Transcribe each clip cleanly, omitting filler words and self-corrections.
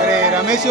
अरे रमेश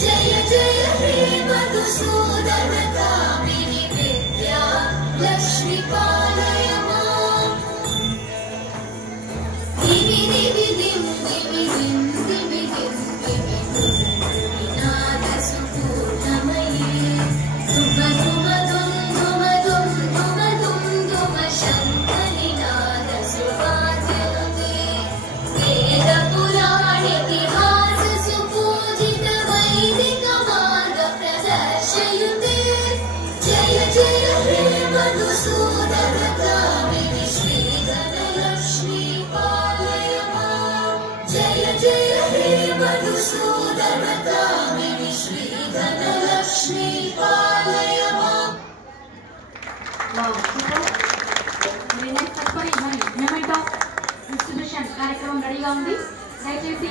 जय जय हे मधुसूदन कामिनी विद्या लक्ष्मी पालय मां दिवि दिवि दिं दिवि दिं दिवि दिं दिवि दुं विनाद सुपूर्णमये धुम धुम दुं धुम दुं धुम दुं धुम शङ्खनिनाद सुवाद्यनुते वेद पुराण इतिहास सुपूजित वैदिक मार्ग प्रदर्शयुते जय जय हे मधुसूदन कामिनि श्रीधनलक्ष्मी पालय मां जय जय हे मधुसूदन कामिनि श्रीधनलक्ष्मी पालय मां। తదుపరి మరి మెమెంటో డిస్ట్రిబ్యూషన్ కార్యక్రమం రెడీగా ఉంది. దయచేసి